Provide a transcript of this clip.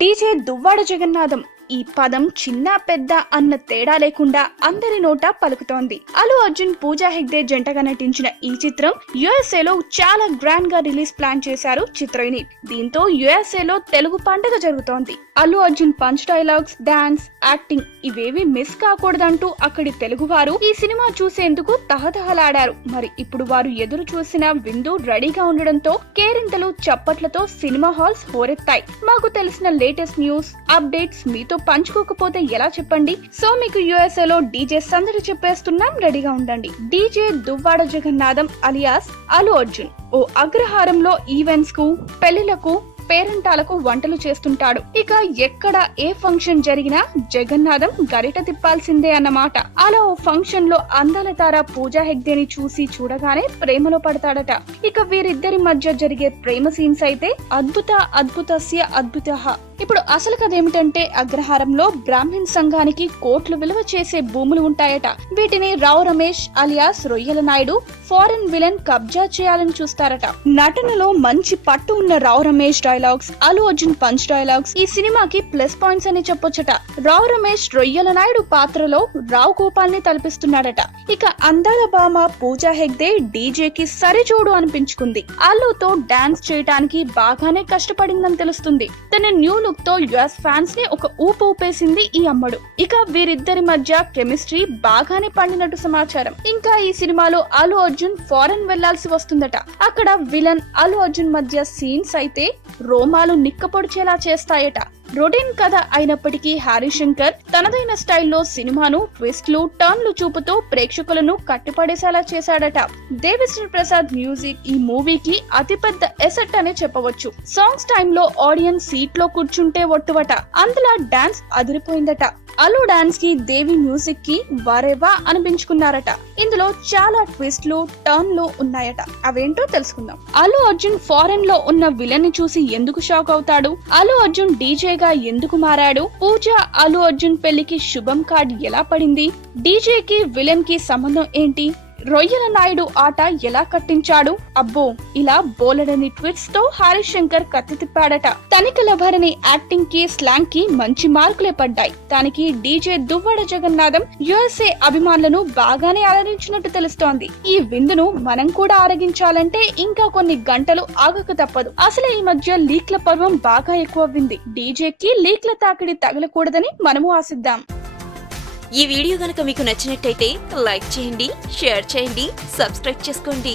DJ Duvvada Jagannatham ఈ పదం చిన్న పెద్ద అన్న తేడా లేకుండా అందరి నోట పలుకుతోంది. అల్లు అర్జున్, పూజా హెగ్డే జంటగా నటించిన ఈ చిత్రం USA లో చాలా గ్రాండ్ గా రిలీజ్ ప్లాన్ చేశారు చిత్ర యూనిట్. దీంతో USA లో తెలుగు పండుగ జరుగుతోంది. Allu Arjun punch dialogues, dance, acting ఇవేవి మిస్ కాకూడదంటూ అక్కడి తెలుగు వారు ఈ సినిమా చూసేందుకు తహతహలాడారు. మరి ఇప్పుడు వారు ఎదురు చూసిన విందు రెడీగా ఉండడంతో కేరింతలు, చప్పట్లతో సినిమా హాల్స్ హోరెత్తాయి. మాకు తెలిసిన లేటెస్ట్ న్యూస్ అప్డేట్స్ మీతో పంచుకోకపోతే ఎలా చెప్పండి. సో మీకు USA లో డీజే సందడి చెప్పేస్తున్నాం, రెడీగా ఉండండి. డీజే దువ్వాడ జగన్నాథం అలియాస్ అల్లు అర్జున్ ఓ అగ్రహారంలో ఈవెంట్స్ కు, పెళ్లిలకు, పేరంటాలకు వంటలు చేస్తుంటాడు. ఇక ఎక్కడ ఏ ఫంక్షన్ జరిగినా జగన్నాథం గరిట తిప్పాల్సిందే అన్నమాట. అలా ఓ ఫంక్షన్ లో అందాల తార పూజా హెగ్డేని చూడగానే ప్రేమలో పడతాడట. ఇక వీరిద్దరి మధ్య జరిగే ప్రేమ సీన్స్ అయితే అద్భుతస్య అద్భుతః. ఇప్పుడు అసలు కథ ఏమిటంటే, అగ్రహారంలో బ్రాహ్మణ్ సంఘానికి కోట్లు విలువ చేసే భూములు ఉంటాయట. వీటిని రావు రమేష్ అలియాస్ రొయ్యల నాయుడు ఫారెన్ విలన్ కబ్జా చేయాలని చూస్తారట. నటనలో మంచి పట్టు ఉన్న Rao Ramesh dialogues, Allu Arjun punch dialogues ఈ సినిమాకి ప్లస్ పాయింట్స్ అని చెప్పొచ్చట. రావు రమేష్ రొయ్యల నాయుడు పాత్రలో రావు గోపాల్ ని తలపిస్తున్నాడట. ఇక అందాల భామ పూజా హెగ్డే డీజేకి సరిచూడు అనిపించుకుంది. అల్లుతో డాన్స్ చేయడానికి బాగానే కష్టపడిందని తెలుస్తుంది. తన న్యూ లుక్ తో US ఫ్యాన్స్ ని ఒక ఊపేసింది ఈ అమ్మడు. ఇక వీరిద్దరి మధ్య కెమిస్ట్రీ బాగానే పండినట్టు సమాచారం. ఇంకా ఈ సినిమాలో అల్లు అర్జున్ ఫారెన్ వెళ్లాల్సి వస్తుందట. అక్కడ విలన్ అల్లు అర్జున్ మధ్య సీన్స్ అయితే రోమాలు నిక్కపొడిచేలా చేస్తాయట. రొటీన్ కథ అయినప్పటికీ హరిశంకర్ తనదైన స్టైల్లో సినిమాను ట్విస్ట్లు, టర్న్లు చూపుతూ ప్రేక్షకులను కట్టిపడేసేలా చేశాడట. దేవిశ్రీ ప్రసాద్ మ్యూజిక్ ఈ మూవీకి అతిపెద్ద ఎసెట్ అనే చెప్పవచ్చు. సాంగ్స్ టైంలో ఆడియన్స్ సీట్ లో కూర్చుంటే ఒట్టువట. అందులో డాన్స్ అదిరిపోయిందట. అల్లు డాన్స్ కి, దేవి మ్యూజిక్ కి వారేవా అనిపించుకున్నారట. ఇందులో చాలా ట్విస్ట్లు, టర్న్లు ఉన్నాయట. అవేంటో తెలుసుకుందాం. అల్లు అర్జున్ ఫారెన్ లో ఉన్న విలన్ ని చూసి ఎందుకు షాక్ అవుతాడు? అల్లు అర్జున్ డీజే గా ఎందుకు మారాడు? పూజ అల్లు అర్జున్ పెళ్లికి శుభం కార్డ్ ఎలా పడింది? డీజే కి విలన్ కి సంబంధం ఏంటి? రొయ్యల నాయుడు ఆట ఎలా కట్టించాడు? అబ్బో, ఇలా బోలెడని ట్విట్స్ తో హరిశంకర్ కత్తి తిప్పాడట. తనిఖీల భరణి యాక్టింగ్ కి, స్లాంగ్ కి మంచి మార్కులే పడ్డాయి. దానికి డీజే దువ్వాడ జగన్నాథం USA అభిమానులను బాగానే అలరించినట్టు తెలుస్తోంది. ఈ విందును మనం కూడా ఆరగించాలంటే ఇంకా కొన్ని గంటలు ఆగక తప్పదు. అసలు ఈ మధ్య లీక్ల పర్వం బాగా ఎక్కువవ్వింది. డీజేకి లీక్ల తాకిడి తగలకూడదని మనము ఆశిద్దాం. ఈ వీడియో గనుక మీకు నచ్చినట్టయితే లైక్ చేయండి, షేర్ చేయండి, సబ్స్క్రైబ్ చేసుకోండి.